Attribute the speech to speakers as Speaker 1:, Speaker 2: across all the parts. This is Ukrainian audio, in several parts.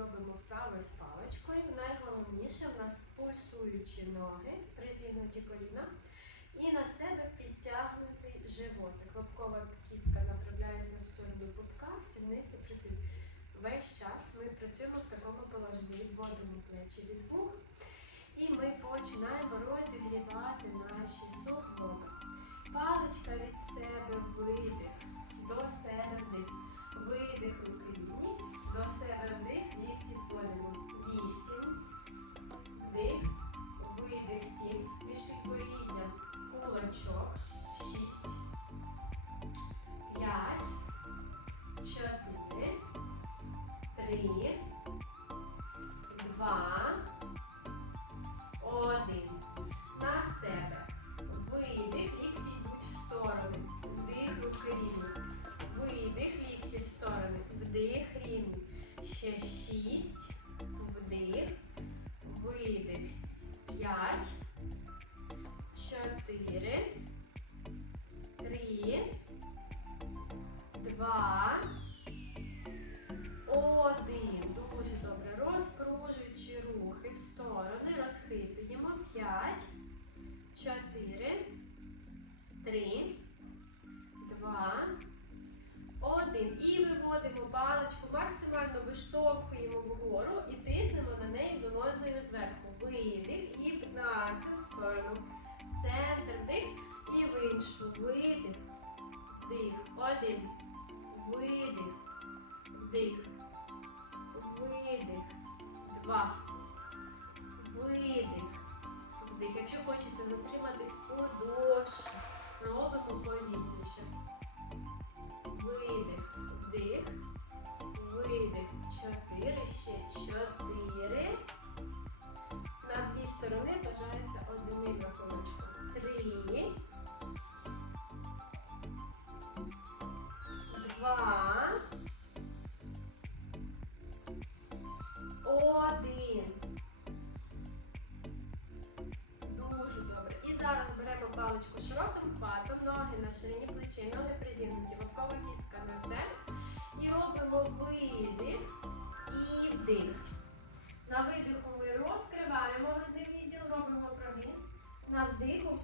Speaker 1: робимо вправи з паличкою. Найголовніше в нас пульсуючі ноги, призігнуті коліна. І на себе підтягнутий животик. Лобкова кістка направляється в сторону пупка, сідниці працюють. Весь час ми працюємо в такому положенні. Відводимо плечі від вух. І ми починаємо розігрівати наші суглоби. Паличка від себе видих, Ще шість. Вдих. Видих. П'ять. Чотири. Три. Два. Один. Дуже добре. Розпружуючи рухи в сторони. Розхитуємо. П'ять. Чотири. Три. Два. Один. І виводимо паличку, виштовхуємо вгору і тиснемо на неї долоною зверху. Видих і нахил в сторону. Центр дих і в іншу. Видих. Вдих. Один. Видих. Вдих. Видих. Два. На ширині плечей, ноги призігнуті, лобкова кістка на все. І робимо видих і вдих. На видиху ми розкриваємо грудний відділ, робимо прогін. На вдиху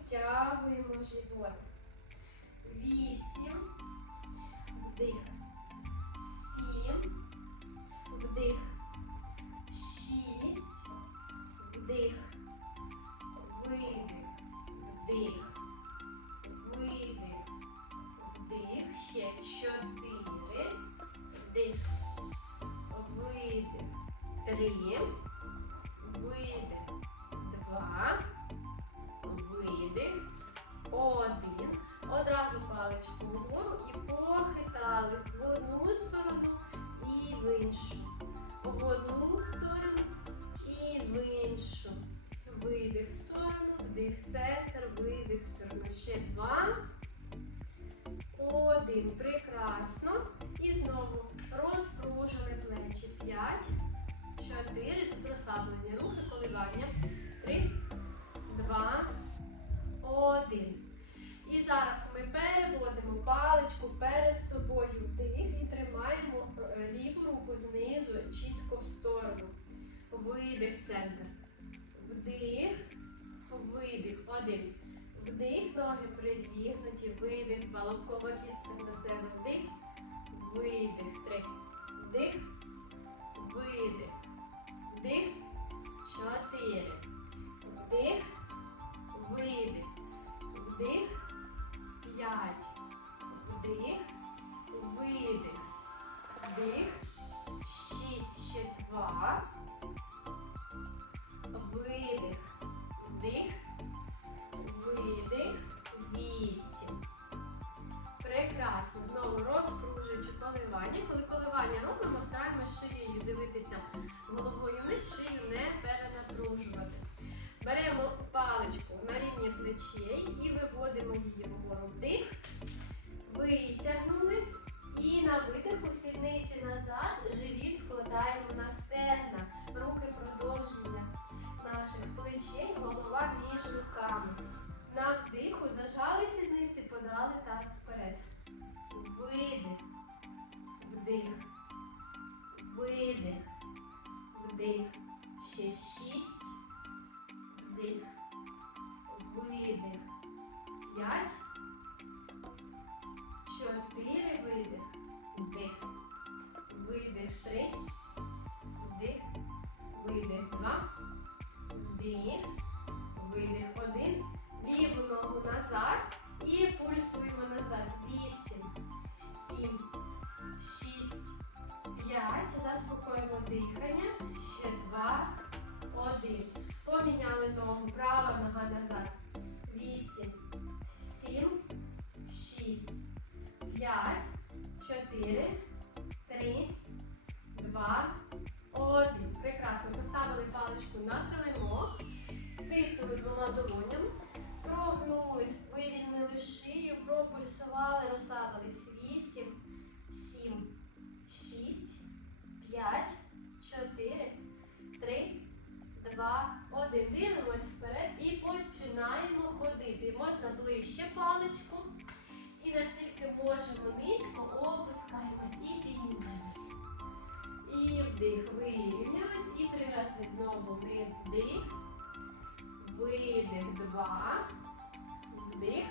Speaker 1: вдих центр, видих сторону. Ще два. Один. Прекрасно. І знову розпружили плечі. П'ять. Чотири. Тут розслаблені рухи, коливання. Три, два, один. І зараз ми переводимо паличку перед собою вдих і тримаємо е, ліву руку знизу чітко в сторону. Видих центр. Вдих, видих. Один. Вдих, ноги призігнуті, видих, два лобкова кістка на себе. Вдих, видих. Три. Вдих, видих. Вдих. Чотири. Вдих, видих. Вдих. П'ять. Вдих. Видих. Вдих. Шість. Ще два. Видих. Вдих. Плечей і виводимо її вгору вдих. Витягнулись. І на видиху сідниці назад, живіт вкладаємо на стегна. Руки продовження наших плечей, голова між руками. На вдиху зажали сідниці, подали таз вперед. Видих. Вдих. Видих. вдих. Ногу. Права нога назад. Вісім. Сім. Шість. П'ять. Чотири. Вирівнялись. І три рази знову вниз, вдих. Видих, два. Вдих.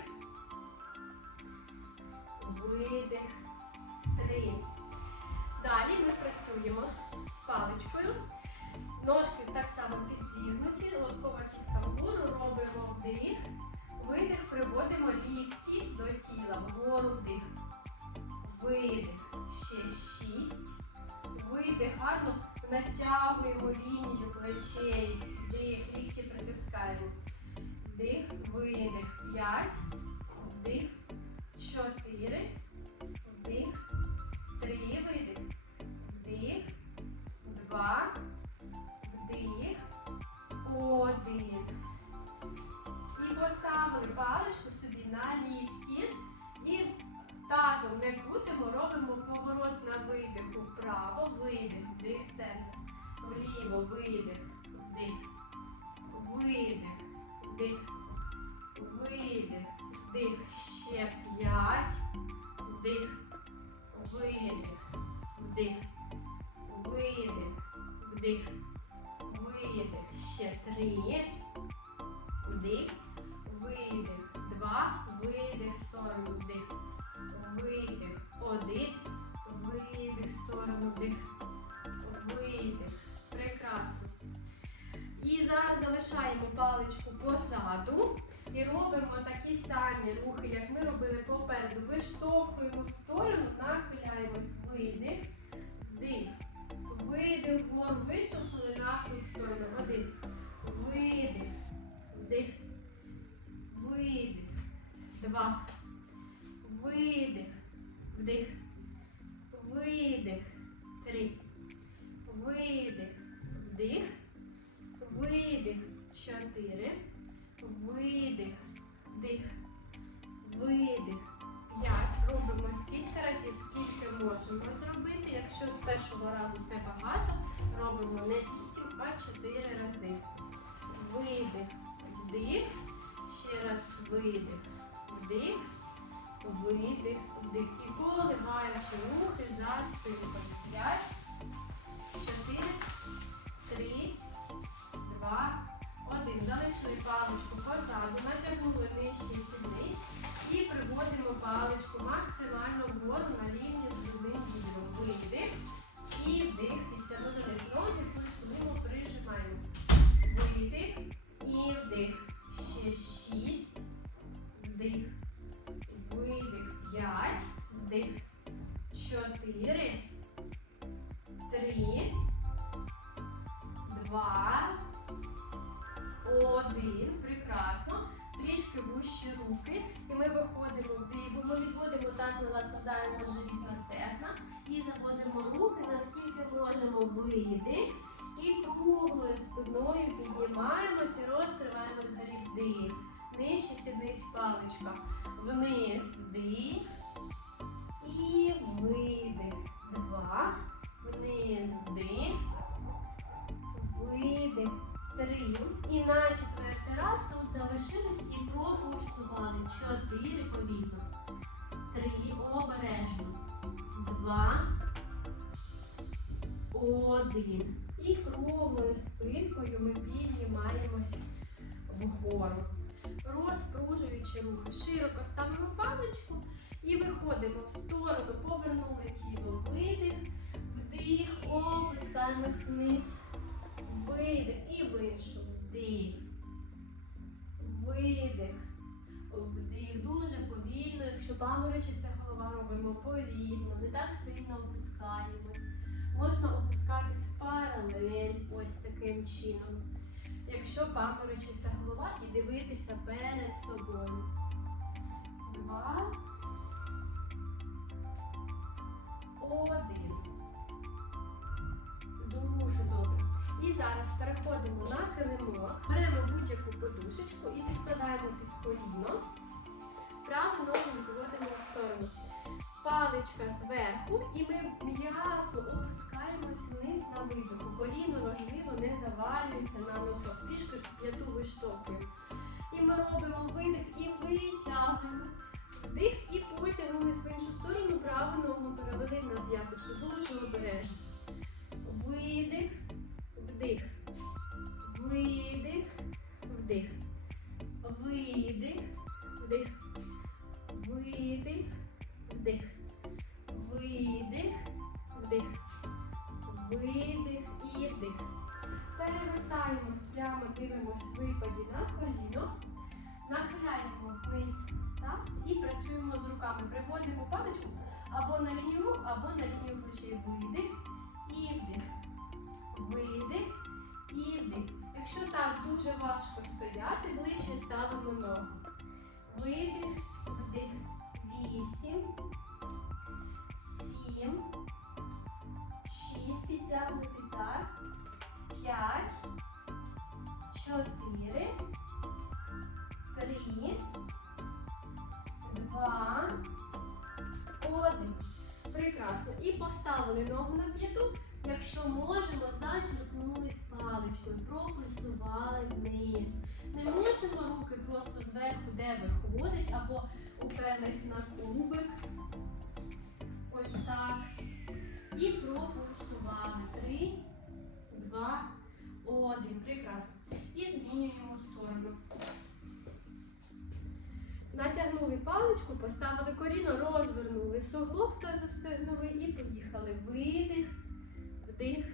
Speaker 1: Видих. Три. Далі ми працюємо з паличкою. Ножки так само підзігнуті, лобкова кістка вгору, робимо вдих. Видих, приводимо лікті до тіла. Вгору вдих. Видих. Ще шість. Видих. Гарно натягуємо лінію плечей. Вдих. Лікті притискаємо. Вдих, видих. П'ять. Вдих. Чотири. Вдих. Три. Видих. Вдих. Два. Вдих. Один. Вліво, видих, вдих. Видих, вдих, видих, вдих. Ще п'ять. Вдих, видих, вдих, позаду і робимо такі самі рухи, як ми робили попереду. Виштовхуємо в сторону, нахиляємось. Видих, вдих. Видих, вгору, виштовхнули нахил в сторону. Один. Видих. Вдих. Видих. Два. Видих. Вдих. Видих. Три. Видих. Вдих. Видих. Чотири. Видих. Вдих. Видих. П'ять. Робимо стільки разів, скільки можемо зробити. Якщо першого разу це багато, робимо не вісім, а чотири рази. Видих. Вдих. Ще раз видих. Вдих. Видих. Вдих. І поливаючи рухи за спинкою. П'ять. Чотири. Три. Два. Один. Залишили паличку позаду, натягнули нижчі сідниць і приводимо паличку можемо. І круглою спиною піднімаємося, розкриваємо згорі вдих. Нижче сідниць паличка. Вниз вдих. І видих. Два. Вниз вдих. Видих. Три. І на четвертий раз тут залишились і пропульсували. Чотири повільно. Три. Обережно. Два. Один. І круглою спинкою ми піднімаємось вгору. Розпружуючи рухи. Широко ставимо паличку і виходимо в сторону, повернули тіло, видих, вдих, опускаємось вниз, видих і в іншу. Вдих. Видих. Вдих. Дуже повільно. Якщо паморочиться голова, робимо повільно, не так сильно опускаємось. Можна опускатись в паралель, ось таким чином. Якщо паморочиться голова і дивитися перед собою. Два. Один. Дуже добре. І зараз переходимо на килимок. Беремо будь-яку подушечку і підкладаємо під коліно. Праву ногу відводимо в сторону. Паличка зверху, і ми м'яко опускаємось вниз на видоху. Коліно важливо не завалюється на носок. Трішки п'яту виштовхуємо. І ми робимо видих і витягуємо. Вдих і потягнулись в іншу сторону, праву ногу перевели на п'яточку. Дуже обережно. Видих, вдих. Видих, вдих. Перевертаємось прямо, дивимось в випаді на коліно. Нахиляємо вниз таз і працюємо з руками. Приводимо паличку або на лінію або на лінію плечей. Видих і вдих. Видих і вдих. Якщо так дуже важко стояти, ближче ставимо ногу. Видих, вдих. Чотири, три, два, один. Прекрасно. І поставили ногу на п'яту. Якщо можемо, зачерпнулись паличкою, пропульсували вниз. Не можемо руки просто зверху, де виходить, або уперлись на кубик. Ось так. І пропульсували. Три, два, один. Прекрасно. І змінюємо сторону. Натягнули паличку, поставили коліно, розвернули суглоб та застигнули і поїхали. Видих, вдих,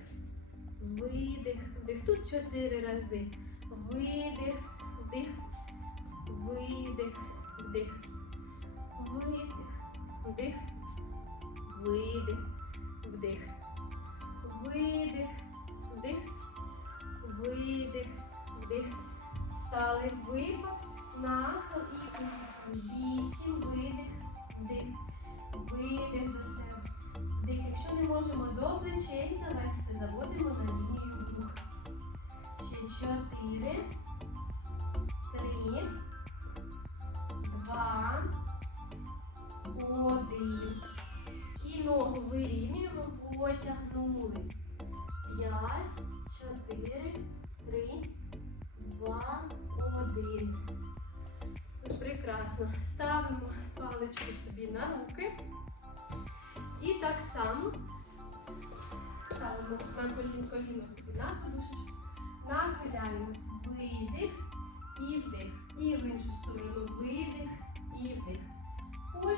Speaker 1: видих, вдих. Тут чотири рази. Видих, вдих, видих, вдих. Видих, вдих, видих, вдих. Видих, вдих, видих, вдих. Стали випад, нахил і. Вісім, видих, вдих, видих до себе. Вдих. Якщо не можемо до плечей завести, заводимо на лінію рук. Ще чотири, три, два, один. І ногу вирівнюємо, потягнулись. повільно. Прекрасно. Ставимо паличку собі на руки. І так само ставимо на колін-коліно, собі на подушечку. Нахиляємось. Видих і вдих. І в іншу сторону видих і вдих. По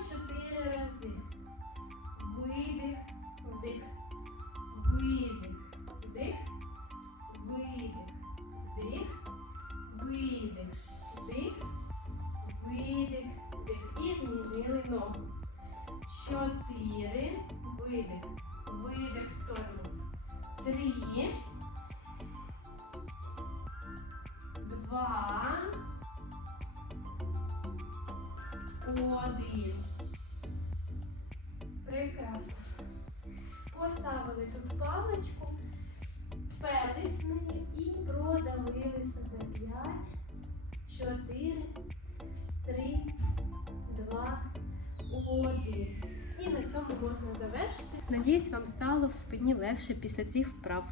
Speaker 1: Два. Один. Прекрасно. Поставили тут паличку, вперлись неї і продавили себе. П'ять, чотири, три, два, один. І на цьому можна завершити. Надіюсь, вам стало в спині легше після цих вправ.